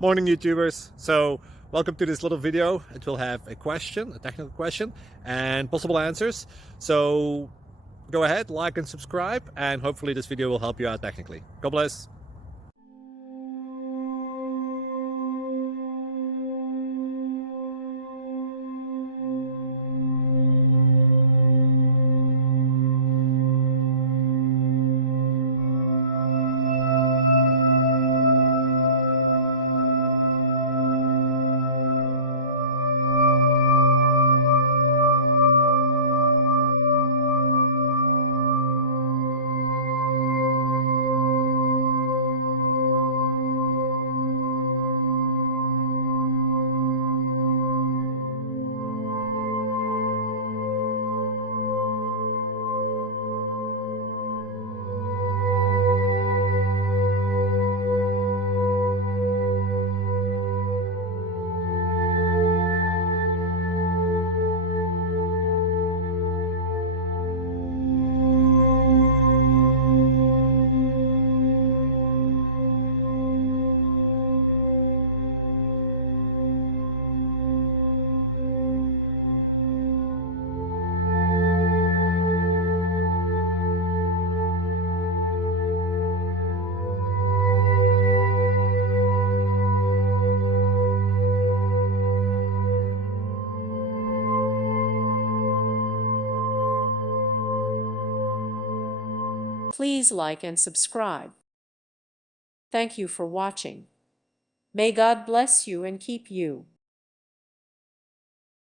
Morning YouTubers. So welcome to this little video. It will have a question, a technical question, and possible answers. So go ahead, like and subscribe, and hopefully this video will help you out technically. God bless. Please like and subscribe. Thank you for watching. May God bless you and keep you.